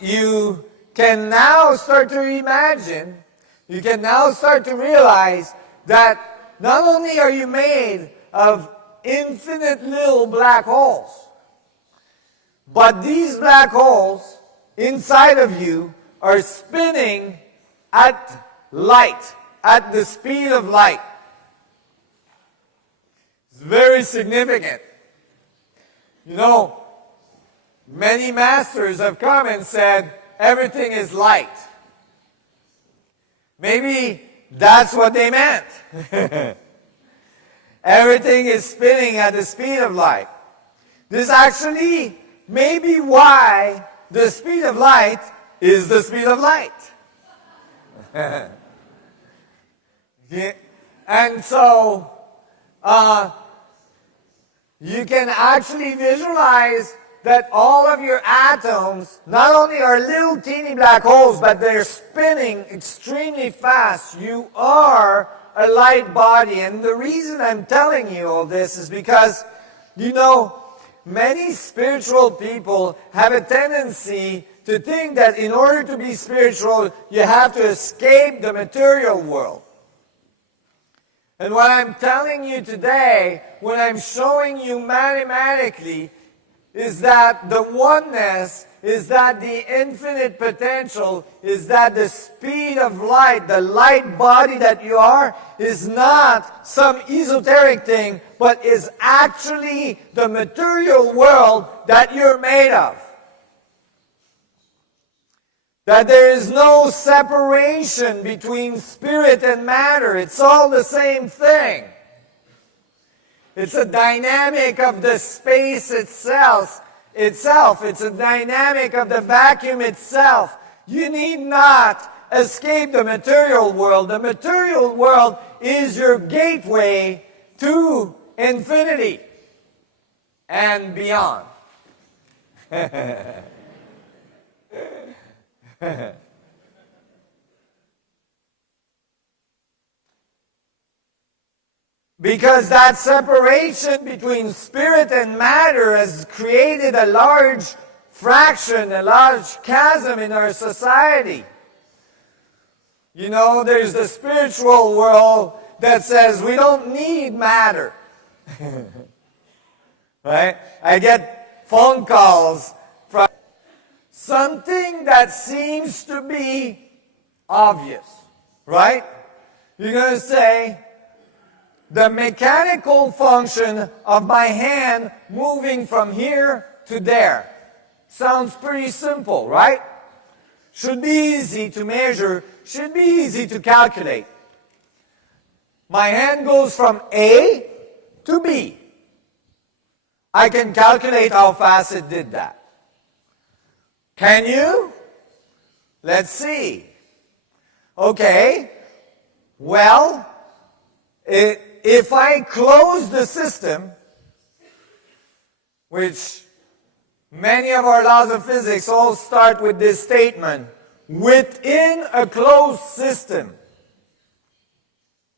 you can now start to imagine, you can now start to realize that not only are you made of infinite little black holes, but these black holes inside of you are spinning at light, at the speed of light. It's very significant. You know, many masters have come and said, everything is light. Maybe that's what they meant. Everything is spinning at the speed of light. This actually may be why the speed of light is the speed of light. And so, you can actually visualize that all of your atoms not only are little teeny black holes, but they're spinning extremely fast. You are a light body. And the reason I'm telling you all this is because, you know, many spiritual people have a tendency to think that in order to be spiritual, you have to escape the material world. And what I'm telling you today, what I'm showing you mathematically, is that the oneness, is that the infinite potential, is that the speed of light, the light body that you are, is not some esoteric thing, but is actually the material world that you're made of. That there is no separation between spirit and matter. It's all the same thing. It's a dynamic of the space itself. It's a dynamic of the vacuum itself. You need not escape the material world. The material world is your gateway to infinity and beyond. Because that separation between spirit and matter has created a large fraction, a large chasm in our society. You know, there's the spiritual world that says we don't need matter. Right? I get phone calls from something that seems to be obvious, right? You're going to say, the mechanical function of my hand moving from here to there. Sounds pretty simple, right? Should be easy to measure, should be easy to calculate. My hand goes from A to B. I can calculate how fast it did that. Can you? Let's see. Okay. Well, if I close the system, which many of our laws of physics all start with this statement, within a closed system,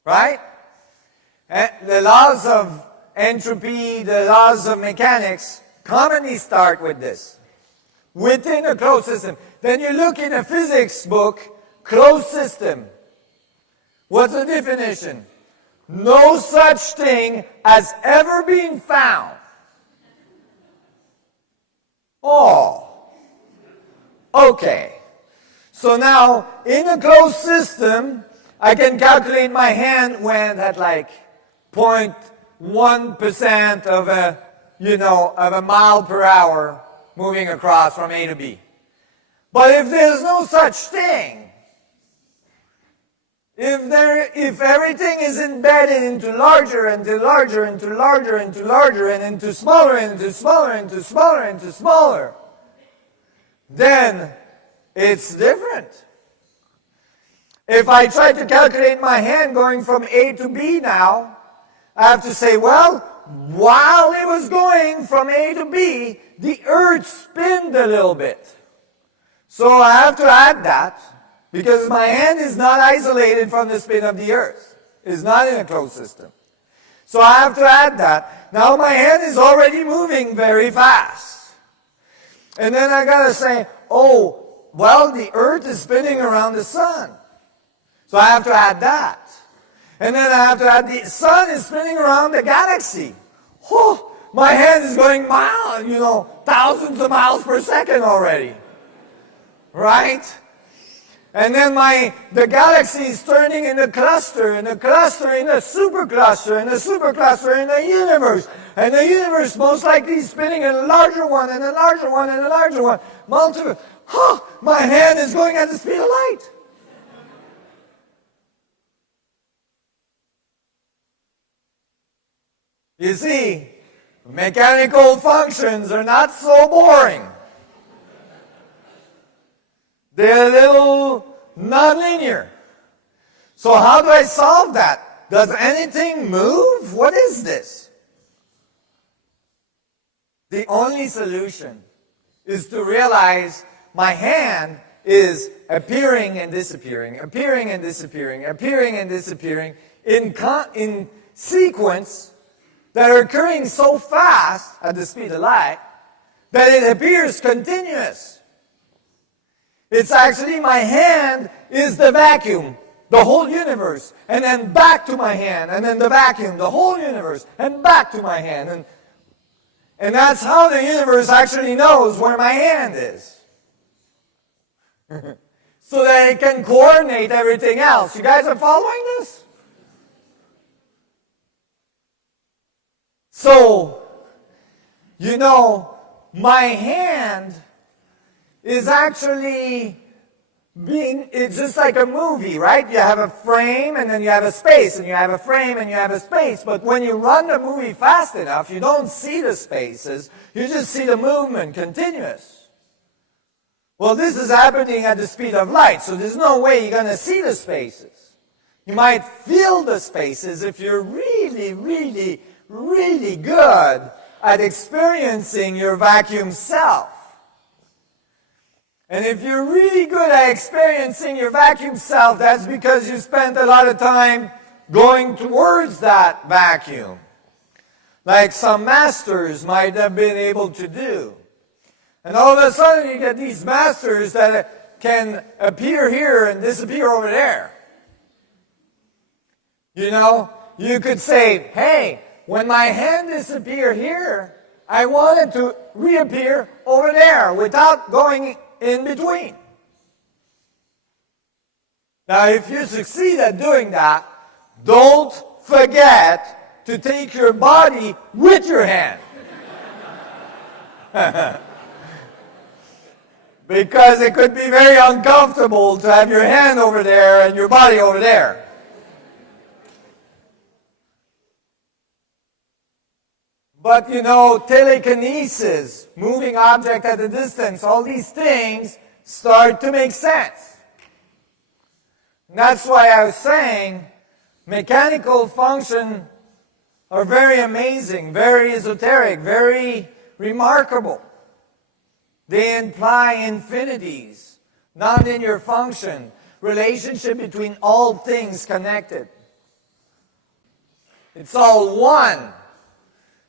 right? And the laws of entropy, the laws of mechanics commonly start with this. Within a closed system. Then you look in a physics book, closed system. What's the definition? No such thing has ever been found. Oh. Okay. So now, in a closed system, I can calculate my hand when at like 0.1% of a mile per hour moving across from A to B. But if there's no such thing, if everything is embedded into larger, into larger, into larger, into larger, and into smaller, into smaller, into smaller, into smaller, then it's different. If I try to calculate my hand going from A to B now, I have to say, well, while it was going from A to B, the earth spinned a little bit. So I have to add that, because my hand is not isolated from the spin of the earth. It's not in a closed system. So I have to add that. Now my hand is already moving very fast. And then I got to say, oh, well, the Earth is spinning around the sun. So I have to add that. And then I have to add the sun is spinning around the galaxy. Oh, my hand is going thousands of miles per second already. Right? And then the galaxy is turning in a cluster, and a cluster in a supercluster, and a supercluster in the universe. And the universe most likely is spinning in a larger one, and a larger one, and a larger one. Multiple. Oh, my hand is going at the speed of light. You see, mechanical functions are not so boring. They're a little nonlinear. So how do I solve that? Does anything move? What is this? The only solution is to realize my hand is appearing and disappearing, appearing and disappearing, appearing and disappearing in sequence that are occurring so fast at the speed of light that it appears continuous. It's actually my hand is the vacuum, the whole universe, and then back to my hand, and then the vacuum, the whole universe, and back to my hand. And that's how the universe actually knows where my hand is. So that it can coordinate everything else. You guys are following this? So, my hand is actually it's just like a movie, right? You have a frame and then you have a space, and you have a frame and you have a space. But when you run the movie fast enough, you don't see the spaces, you just see the movement continuous. Well, this is happening at the speed of light, so there's no way you're going to see the spaces. You might feel the spaces if you're really, really, really good at experiencing your vacuum self. And if you're really good at experiencing your vacuum self, that's because you spent a lot of time going towards that vacuum, like some masters might have been able to do. And all of a sudden you get these masters that can appear here and disappear over there. You could say, hey, when my hand disappeared here, I wanted to reappear over there without going in between. Now, if you succeed at doing that, don't forget to take your body with your hand. Because it could be very uncomfortable to have your hand over there and your body over there. But telekinesis, moving object at a distance, all these things start to make sense. And that's why I was saying mechanical functions are very amazing, very esoteric, very remarkable. They imply infinities, nonlinear function, relationship between all things connected. It's all one.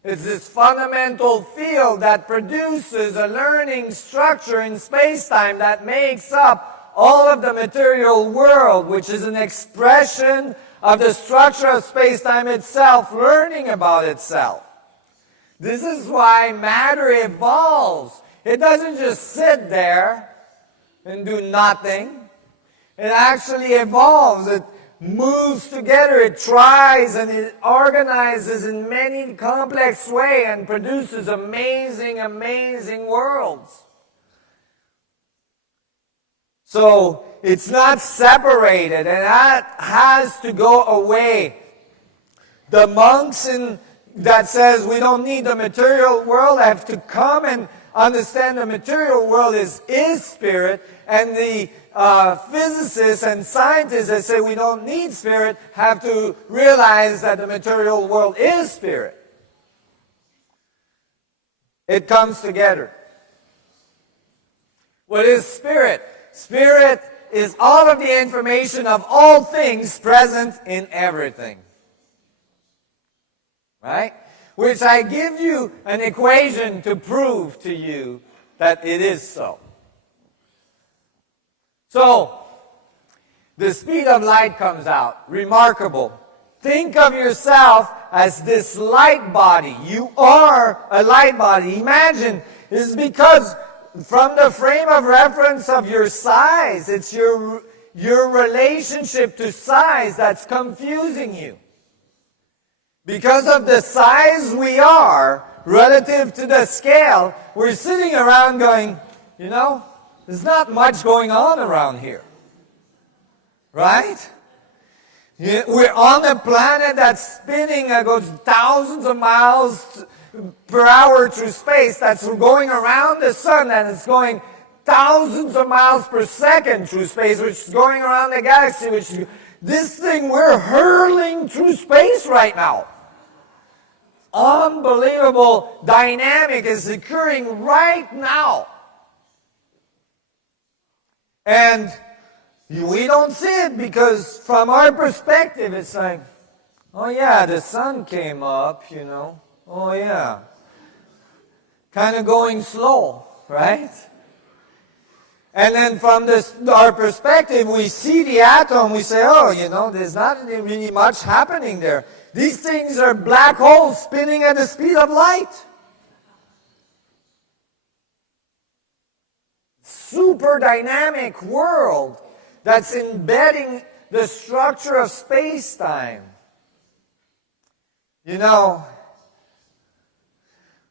It's this fundamental field that produces a learning structure in space-time that makes up all of the material world, which is an expression of the structure of space-time itself, learning about itself. This is why matter evolves. It doesn't just sit there and do nothing. It actually evolves. It moves together, it tries, and it organizes in many complex ways and produces amazing, amazing worlds. So it's not separated, and that has to go away. The monks that says we don't need the material world have to come and understand the material world is spirit, and the physicists and scientists that say we don't need spirit have to realize that the material world is spirit. It comes together. What is spirit? Spirit is all of the information of all things present in everything. Right? Which I give you an equation to prove to you that it is so. So, the speed of light comes out. Remarkable. Think of yourself as this light body. You are a light body. Imagine, it's because from the frame of reference of your size, it's your relationship to size that's confusing you. Because of the size we are relative to the scale, we're sitting around going, you know, there's not much going on around here. Right? We're on a planet that's spinning, goes thousands of miles per hour through space, that's going around the sun, and it's going thousands of miles per second through space, which is going around the galaxy, this thing, we're hurling through space right now. Unbelievable dynamic is occurring right now. And we don't see it because from our perspective, it's like, oh yeah, the sun came up, you know. Oh yeah. Kind of going slow, right? And then from our perspective, we see the atom, we say, oh, you know, there's not really much happening there. These things are black holes spinning at the speed of light. Super dynamic world that's embedding the structure of space-time. You know,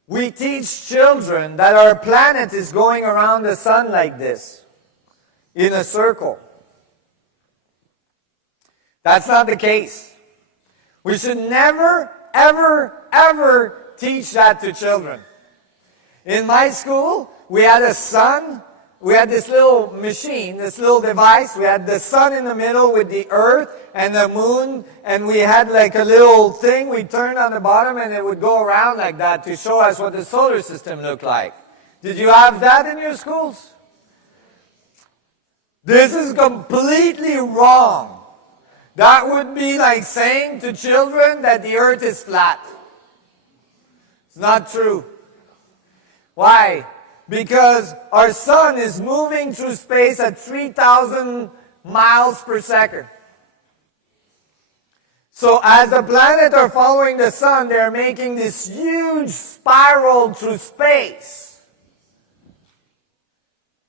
we teach children that our planet is going around the sun like this, in a circle. That's not the case. We should never, ever, ever teach that to children. In my school, we had a sun. We had this little machine, this little device. We had the sun in the middle with the earth and the moon. And we had like a little thing we turned on the bottom and it would go around like that to show us what the solar system looked like. Did you have that in your schools? This is completely wrong. That would be like saying to children that the earth is flat. It's not true. Why? Because our sun is moving through space at 3,000 miles per second. So as the planets are following the sun, they're making this huge spiral through space.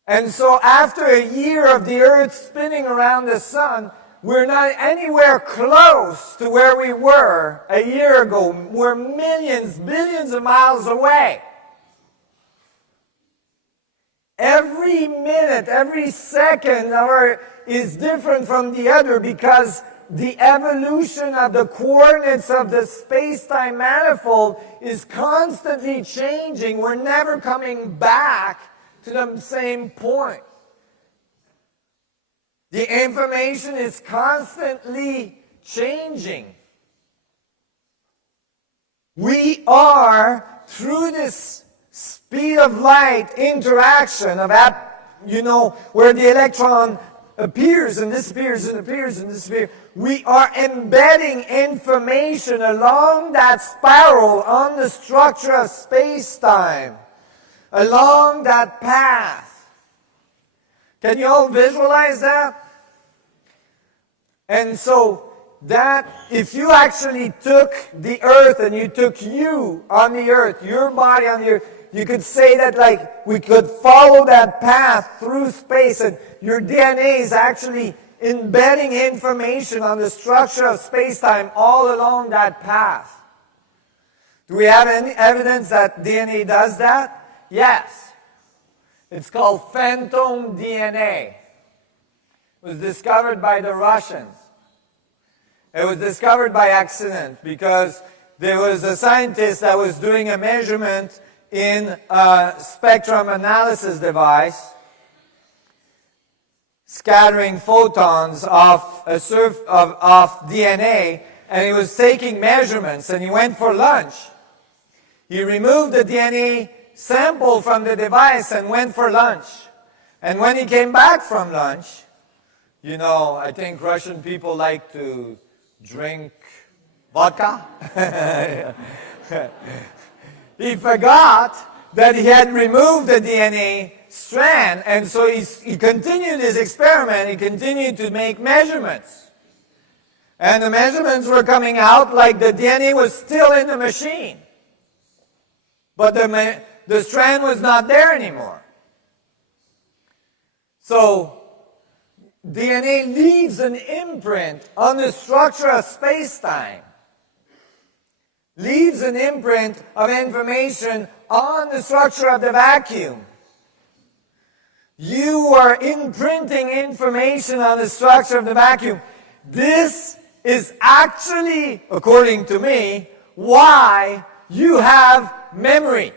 And so after a year of the earth spinning around the sun, we're not anywhere close to where we were a year ago. We're millions, billions of miles away. Every minute, every second is different from the other because the evolution of the coordinates of the space-time manifold is constantly changing. We're never coming back to the same point. The information is constantly changing. We are, through this speed of light interaction of where the electron appears and disappears and appears and disappears, we are embedding information along that spiral on the structure of space-time, along that path. Can you all visualize that? And so that if you actually took the earth and you took you on the earth, your body on the earth, you could say that like we could follow that path through space and your DNA is actually embedding information on the structure of space-time all along that path. Do we have any evidence that DNA does that? Yes. It's called phantom DNA. It was discovered by the Russians. It was discovered by accident because there was a scientist that was doing a measurement in a spectrum analysis device, scattering photons off DNA, and he was taking measurements, and he went for lunch. He removed the DNA sample from the device and went for lunch. And when he came back from lunch, you know, I think Russian people like to drink vodka. He forgot that he had removed the DNA strand, and so he continued his experiment. He continued to make measurements. And the measurements were coming out like the DNA was still in the machine. But the strand was not there anymore. So DNA leaves an imprint on the structure of space-time. Leaves an imprint of information on the structure of the vacuum. You are imprinting information on the structure of the vacuum. This is actually, according to me, why you have memory.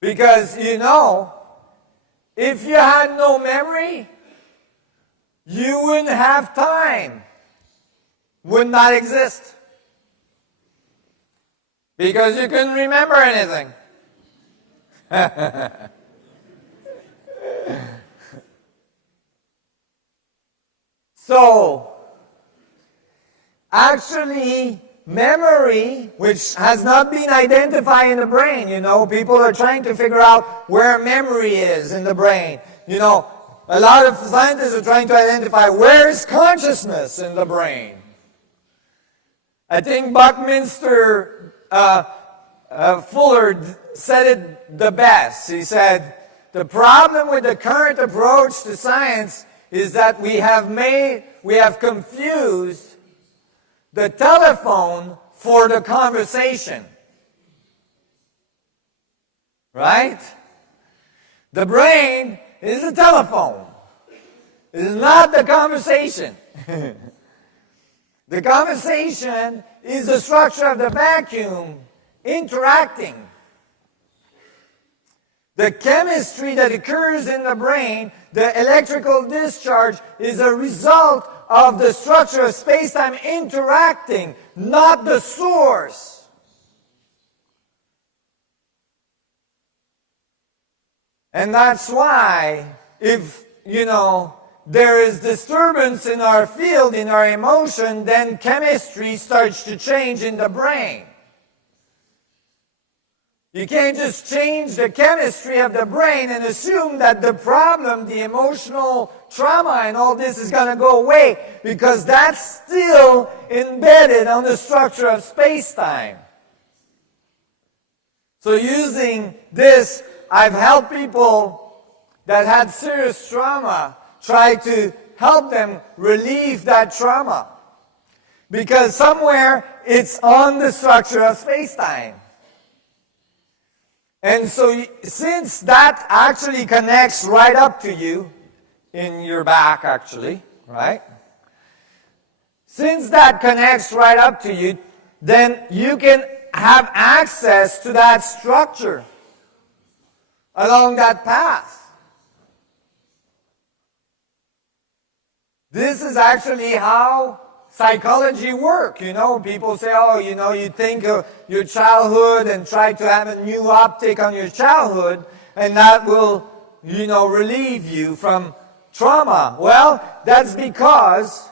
Because you know, if you had no memory, you wouldn't have time. Would not exist. Because you couldn't remember anything. So, actually, memory, which has not been identified in the brain, you know, people are trying to figure out where memory is in the brain. You know, a lot of scientists are trying to identify where is consciousness in the brain. I think Buckminster Fuller said it the best. He said, the problem with the current approach to science is that we have confused the telephone for the conversation. Right? The brain is a telephone. It is not the conversation. The conversation is the structure of the vacuum interacting. The chemistry that occurs in the brain, the electrical discharge, is a result of the structure of space-time interacting, not the source. And that's why, if, you know, there is disturbance in our field, in our emotion, then chemistry starts to change in the brain. You can't just change the chemistry of the brain and assume that the problem, the emotional trauma and all this is going to go away, because that's still embedded on the structure of space-time. So using this, I've helped people that had serious trauma try to help them relieve that trauma. Because somewhere it's on the structure of space-time. And so since that actually connects right up to you, in your back actually, right? Since that connects right up to you, then you can have access to that structure along that path. This is actually how psychology works. You know, people say, oh, you know, you think of your childhood and try to have a new optic on your childhood, and that will, you know, relieve you from trauma. Well, that's because,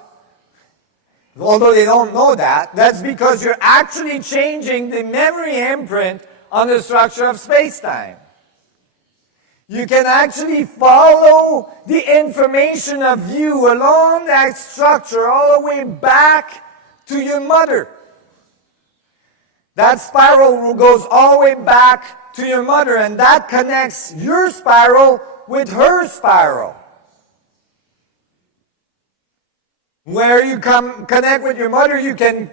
although they don't know that, that's because you're actually changing the memory imprint on the structure of space-time. You can actually follow the information of you along that structure all the way back to your mother. That spiral goes all the way back to your mother, and that connects your spiral with her spiral. Where you connect with your mother, you can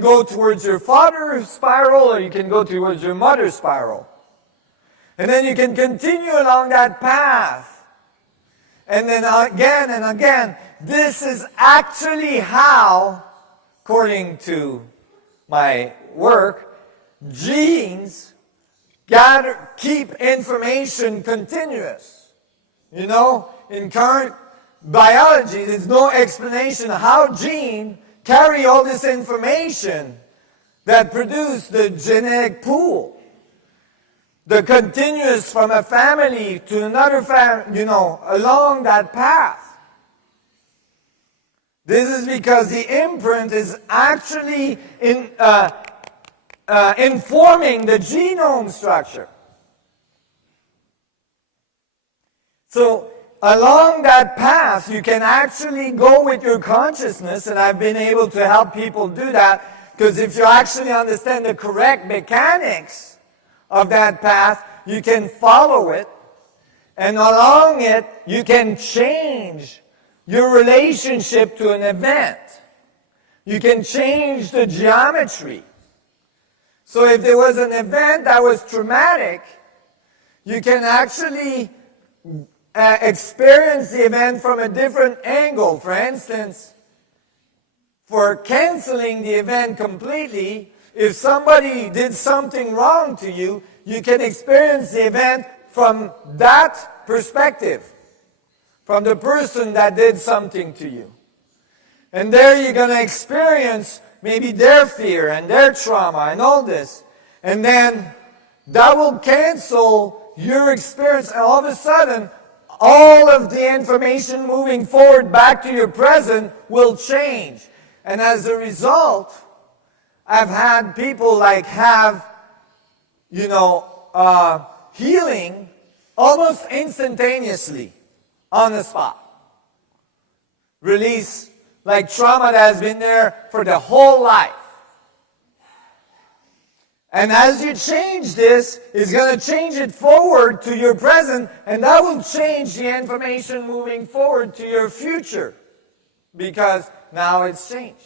go towards your father's spiral, or you can go towards your mother's spiral. And then you can continue along that path. And then again and again. This is actually how, according to my work, genes keep information continuous. You know, in current biology, there's no explanation how genes carry all this information that produce the genetic pool. The continuous from a family to another family, you know, along that path. This is because the imprint is actually informing the genome structure. So along that path, you can actually go with your consciousness, and I've been able to help people do that, because if you actually understand the correct mechanics of that path, you can follow it, and along it, you can change your relationship to an event. You can change the geometry. So if there was an event that was traumatic, you can actually experience the event from a different angle. For instance, for canceling the event completely, if somebody did something wrong to you, you can experience the event from that perspective, from the person that did something to you. And there you're going to experience maybe their fear and their trauma and all this. And then that will cancel your experience, and all of a sudden, all of the information moving forward back to your present will change. And as a result, I've had people like have, healing almost instantaneously on the spot. Release like trauma that has been there for the whole life. And as you change this, it's going to change it forward to your present, and that will change the information moving forward to your future, because now it's changed.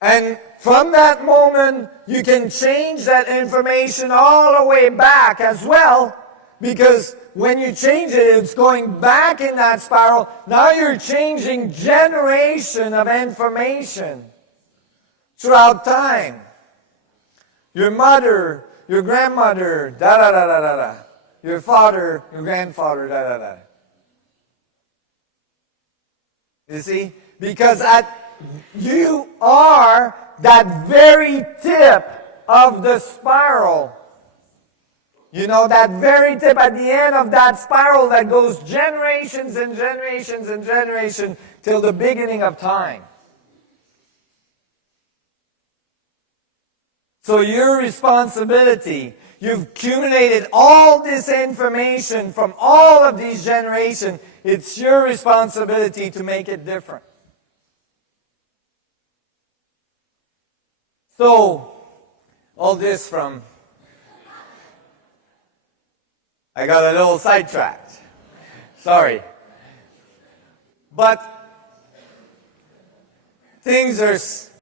And from that moment, you can change that information all the way back as well, because when you change it, it's going back in that spiral. Now you're changing generation of information throughout time. Your mother, your grandmother, da-da-da-da-da-da. Your father, your grandfather, da-da-da. You see? Because you are that very tip of the spiral. That very tip at the end of that spiral that goes generations and generations and generations till the beginning of time. So your responsibility, you've accumulated all this information from all of these generations. It's your responsibility to make it different. So, all this from... I got a little sidetracked. Sorry. But things are